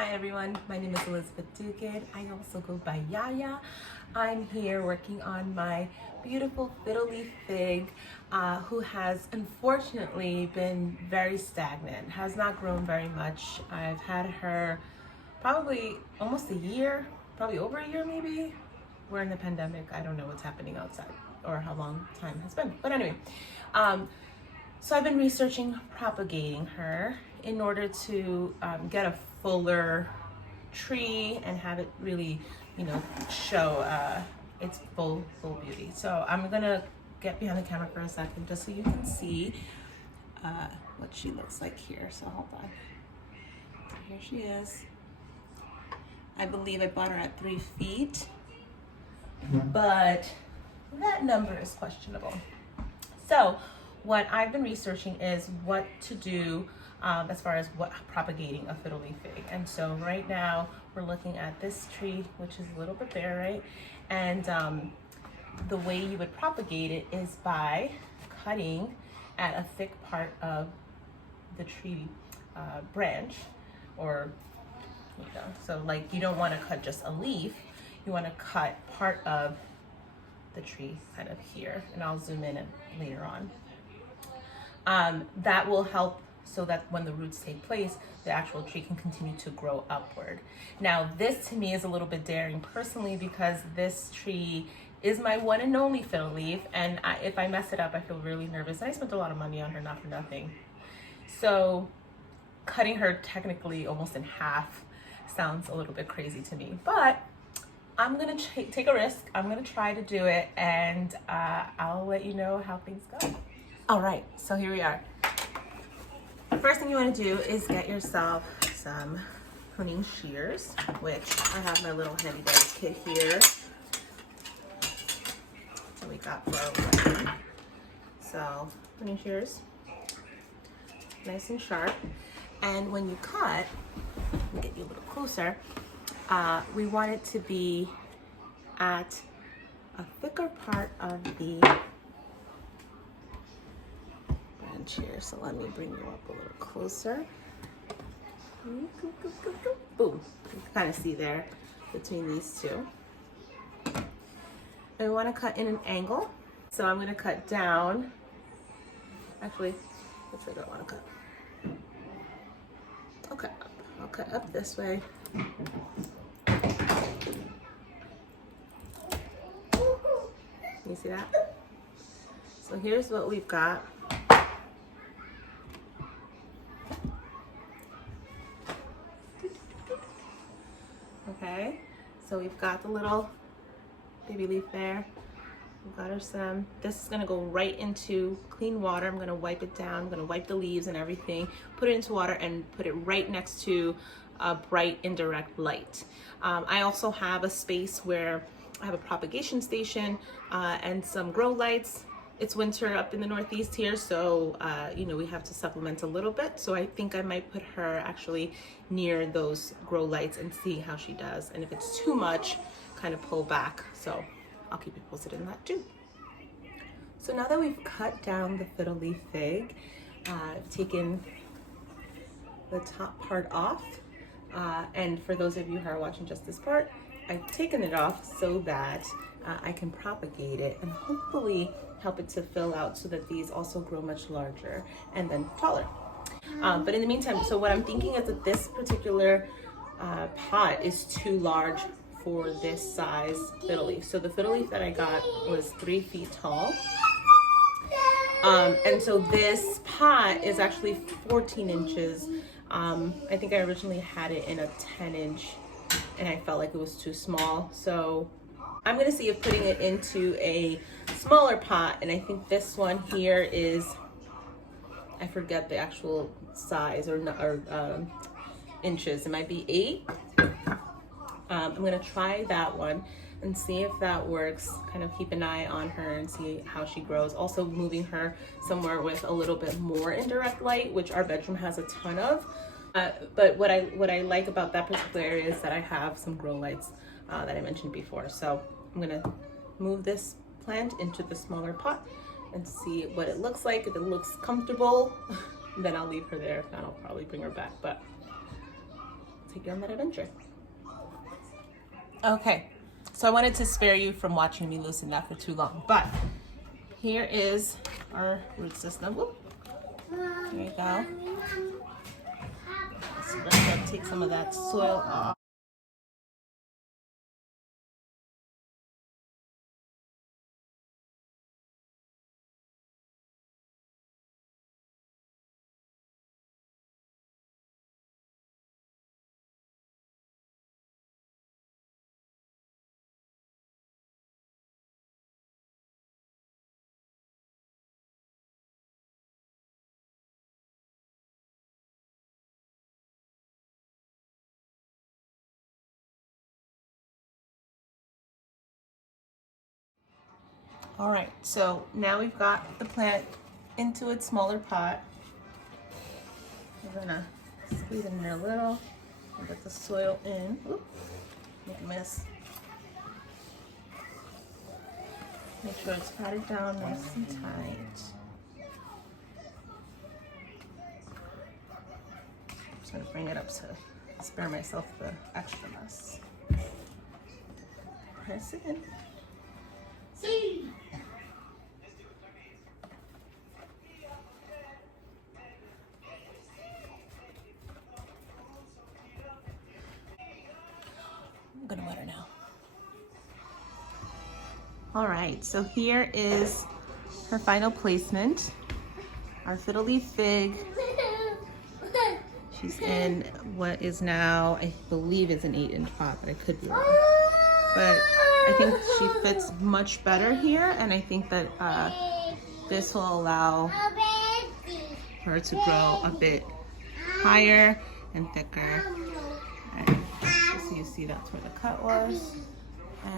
Hi everyone, my name is Elizabeth Dugan. I also go by Yaya. I'm here working on my beautiful fiddle leaf fig who has unfortunately been very stagnant, has not grown very much. I've had her probably almost a year, probably over a year maybe. We're in the pandemic, I don't know what's happening outside or how long time has been. But anyway, so I've been researching propagating her in order to get a fuller tree and have it really, show its full beauty. So I'm gonna get behind the camera for a second just so you can see what she looks like here. So hold on. Here she is. I believe I bought her at 3 feet, but that number is questionable. So what I've been researching is what to do as far as propagating a fiddle leaf fig. And so right now we're looking at this tree, which is a little bit bare, right? And the way you would propagate it is by cutting at a thick part of the tree branch, or so like you don't want to cut just a leaf, you want to cut part of the tree kind of here, and I'll zoom in later on. That will help so that when the roots take place, the actual tree can continue to grow upward. Now, this to me is a little bit daring personally because this tree is my one and only fiddle leaf, and if I mess it up, I feel really nervous. And I spent a lot of money on her, not for nothing. So cutting her technically almost in half sounds a little bit crazy to me, but I'm gonna take a risk. I'm gonna try to do it, and I'll let you know how things go. All right, so here we are. First thing you want to do is get yourself some pruning shears, which I have my little handy dandy kit here. So we got for our wedding. So pruning shears, nice and sharp. And when you cut, let me get you a little closer. We want it to be at a thicker part of the branch here. So let me bring you up a little closer. Boom. You can kind of see there between these two. And we want to cut in an angle. So I'm going to cut down. Actually, which way do I want to cut? Okay, I'll cut up this way. You see that? So here's what we've got. Okay, so we've got the little baby leaf there. We've got our stem. This is gonna go right into clean water. I'm gonna wipe it down. I'm gonna wipe the leaves and everything, put it into water and put it right next to a bright indirect light. I also have a space where I have a propagation station and some grow lights. It's winter up in the Northeast here, so we have to supplement a little bit. So I think I might put her actually near those grow lights and see how she does. And if it's too much, kind of pull back. So I'll keep you posted in that too. So now that we've cut down the fiddle leaf fig, I've taken the top part off. And for those of you who are watching just this part, I've taken it off so that I can propagate it and hopefully help it to fill out so that these also grow much larger and then taller. But in the meantime, so what I'm thinking is that this particular pot is too large for this size fiddle leaf. So the fiddle leaf that I got was 3 feet tall. And so this pot is actually 14 inches. I think I originally had it in a 10-inch and I felt like it was too small. So I'm gonna see if putting it into a smaller pot, and I think this one here is, I forget the actual size or inches. It might be 8. I'm gonna try that one and see if that works. Kind of keep an eye on her and see how she grows. Also moving her somewhere with a little bit more indirect light, which our bedroom has a ton of. But what I like about that particular area is that I have some grow lights that I mentioned before. So I'm gonna move this plant into the smaller pot and see what it looks like. If it looks comfortable, then I'll leave her there. If not, I'll probably bring her back. But take you on that adventure. Okay, so I wanted to spare you from watching me loosen that for too long, but here is our root system. Whoop. There you go. So we're gonna take some of that soil off. All right, so now we've got the plant into its smaller pot. We're gonna squeeze in there a little and get the soil in. Oop, make a mess. Make sure it's patted down nice and tight. I'm just gonna bring it up to spare myself the extra mess. Press it in. See. I'm gonna water now. All right, so here is her final placement. Our fiddle leaf fig. She's in what is now, I believe is an 8-inch pot, but I could be wrong. But I think she fits much better here, and I think that this will allow her to grow a bit higher and thicker. And so you see that's where the cut was.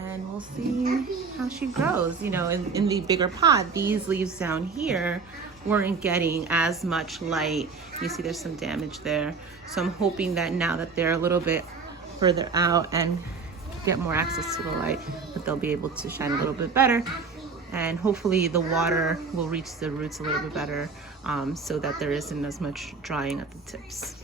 And we'll see how she grows. You know, in the bigger pot, these leaves down here weren't getting as much light. You see there's some damage there. So I'm hoping that now that they're a little bit further out and get more access to the light, that they'll be able to shine a little bit better. And hopefully the water will reach the roots a little bit better, so that there isn't as much drying at the tips.